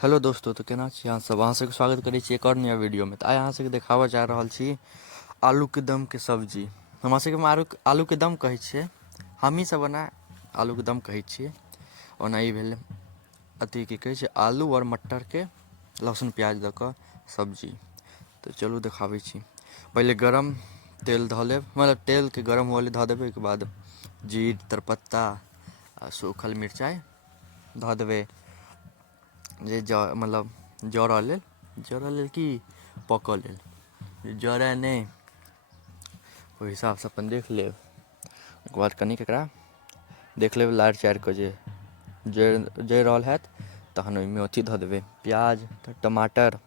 Hello दोस्तों, तो केना छी अहाँ सब। अहाँ सबके स्वागत करै छी एक और नया वीडियो में। तो आइ अहाँ सबके देखाबऽ जा रहल छी आलू के दम के सब्जी। हमरा सबके आलू के दम कहै छियै, हमही सब ओना आलू के दम कहै छियै। ओना ई भेल अथी की कहै छै, आलू और मटर के लहसुन प्याज दऽ कऽ सब्जी। तो चलू देखाबै छी। पहिले गरम तेल धऽ लेब, मतलब तेल के गरम हुअ ले धऽ देबै। ओहिके बाद जीर, तेजपत्ता आ सूखल मिरचाइ धऽ देबै। जे मतलब जरऽ लेल कि पकऽ लेल, जे जरै नहि ओहि हिसाबसँ अपन देख लेब। ओहिके बाद कनिक एकरा देख लेबै लारि चारि कऽ, जे जरि रहल हैत तहन ओहिमे अथी धऽ देबै, प्याज टमाटर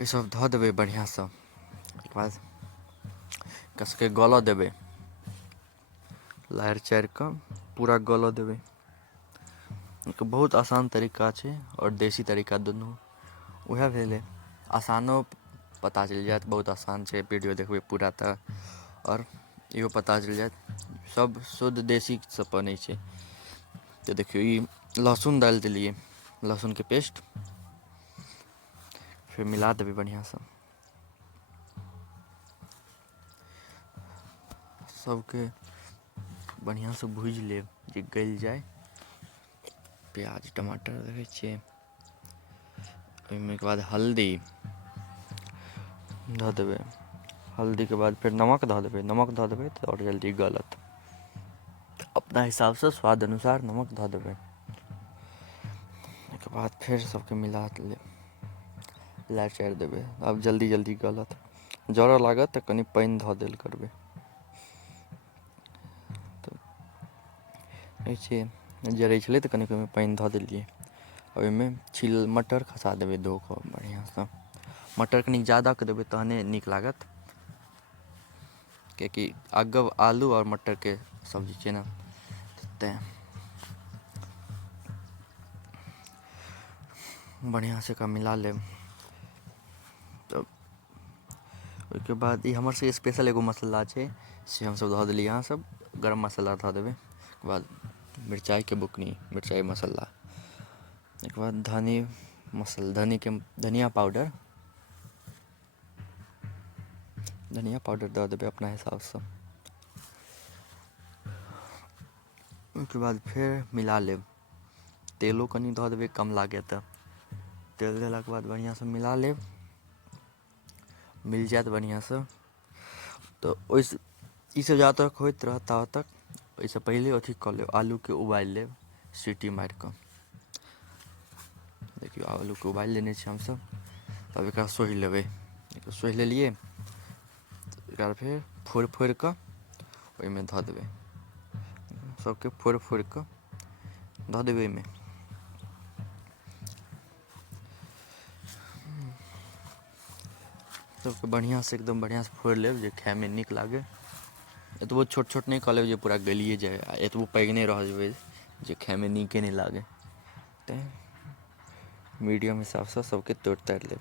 ईसब धऽ देबै बढ़िआँसँ। ओहिके बाद एकरा सबके गलऽ देबै, लारि चारि कऽ पूरा गलऽ देबै। बहुत आसान तरीका छै और देसी तरीका दुनू उएह भेलै। आसानो पता चलि जायत, बहुत आसान छै, वीडियो देखबै पूरा तऽ और इहो पता चलि जायत सब शुद्ध देसीसँ बनै छै। तऽ देखियौ, ई लहसुन डालि देलियै, लहसुनके पेस्ट, फेर मिला देबै बढ़िआँसँ। सबके बढ़िआँसँ भूजि लेब जे गलि जाय। प्याज टमाटर देखै छियै। ओहिमे के बाद हल्दी धऽ देबै, हल्दीके बाद फेर नमक धऽ देबै। नमक धऽ देबै तऽ आओर जल्दी गलत। अपना हिसाबसँ स्वाद अनुसार नमक धऽ देबै। ओहिके बाद फेर सबके मिला लेब, लारि चारि देबै। आब जल्दी जल्दी गलत, जरऽ लागत तऽ कनि पानि धऽ देल करबै। देखै छियै जरै छलै तऽ कनि ओहिमे पानि धऽ देलियै। ओहिमे मटर खसा देबै धो कऽ बढ़िआँसँ। मटर कनि ज्यादा कऽ देबै तहने नीक लागत, किएकि आलू आओर मटरके सब्जी छै ने, तेँ बढ़िआँसँ एकरा मिला लेब। तब ओहिके बाद ई हमर सबके स्पेशल एगो मसाला छै, से हमसब धऽ देलिए। अहाँसब गरम मसाला धऽ देबै। ओहिके बाद मिरचाइके बुकनी, मिरचाइ मसाला, ओहिके बाद धनिया पाउडर दऽ देबै अपना हिसाबसँ। ओहिके बाद फेर मिला लेब। तेलो कनि धऽ देबै कम लागै तऽ। तेल देलाके बाद बढ़िआँसँ मिला लेब, मिल जायत बढ़िआँसँ। तऽ ओहिसँ ईसब जा तक होइत रहत ता तक ओहिसँ पहिले अथी कऽ लेब, आलूके उबालि लेब सीटी मारि कऽ। देखियौ आलूके उबालि लेने छी हमसब। तब एकरा सोहि लेबै, सोहि लेलियै। एकरा फेर फोड़ि फोड़ि कऽ ओहिमे धऽ देबै। सबके फोड़ि फोड़ि कऽ धऽ देबै ओहिमे। सबके बढ़िआँसँ एकदम बढ़िआँसँ फोड़ि लेब जे खाइमे नीक लागै। एतबो छोट छोट नहि कऽ लेब जे पूरा गलिए जाय, आ एतबो पैघ नहि रहऽ देबै जे खाइमे नीके नहि लागै। तेँ मीडियम हिसाबसँ सबके तोड़ि ताड़ि लेब।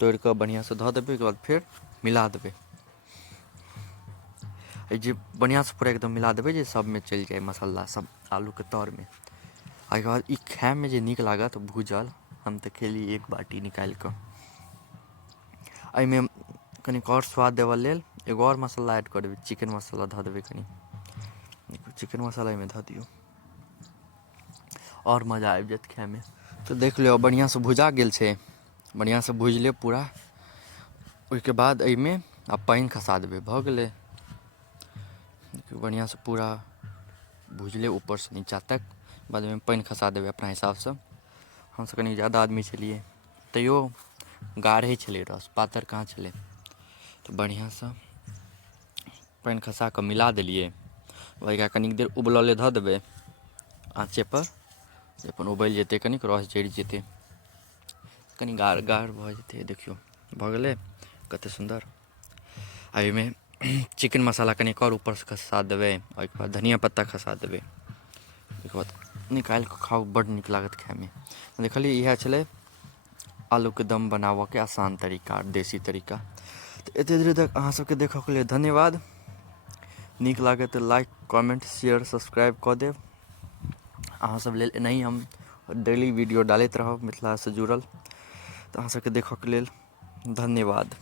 तोड़ि कऽ बढ़िआँसँ धऽ देबै। ओहिके बाद फेर मिला देबै। जे बढ़िआँसँ पूरा एकदम मिला देबै जे सबमे चलि जाय मसल्ला सब आलूके तरमे। एहिके बाद ई खाइमे जे नीक लागत भूजल, हम तऽ खेली एक बाटी निकालि कऽ। एहिमे कनिक आओर स्वाद देबऽ लेल एगो आओर मसाला ऐड कऽ देबै, चिकेन मसाला धऽ देबै कनि। चिकेन मसाला एहिमे धऽ दियौ, आओर मजा आबि जायत खाइमे। तऽ देख लिअ बढ़िआँसँ भुजा गेल छै, बढ़िआँसँ भुजि लेब पूरा। ओहिके बाद एहिमे आब पानि खसा देबै, भऽ गेलै। बढ़िआँसँ पूरा भुजि लेब ऊपरसँ नीचाँ तक। बाद ओहिमे पानि खसा देबै अपना हिसाबसँ। हमसब कनि ज्यादा आदमी छलिए, तैओ गाढ़े छलै रस, पातर कहाँ छलै। तऽ बढ़िआँसँ पानि खसा कऽ मिला देलिए। एकरा कनिक देर उबलऽ लेल धऽ देबै आँचेपर, जे अपन उबलि जेतै, कनिक रस जरि जेतै, कनि गाढ़ गाढ़ भऽ जेतै। देखियौ भऽ गेलै कतेक सुन्दर। आ एहिमे चिकेन मसाला कनिक आओर ऊपरसँ खसा देबै। ओहिके बाद धनिया पत्ता खसा देबै। ओहिके बाद निकालि कऽ खाउ, बड्ड नीक लागत खाइमे। देखलिए इएह छलै आलूके दम बनाबऽके आसान तरीका, देसी तरीका। तऽ एतेक देर तक अहाँ सबके देखऽके लेल धन्यवाद। नीक लागै तऽ लाइक कमेंट शेयर सब्सक्राइब कऽ देब। अहाँसब लेल एनाहि हम डेली वीडियो डालैत रहब मिथिला से जुड़ल। तऽ अहाँ सबके देखऽ के लेल धन्यवाद।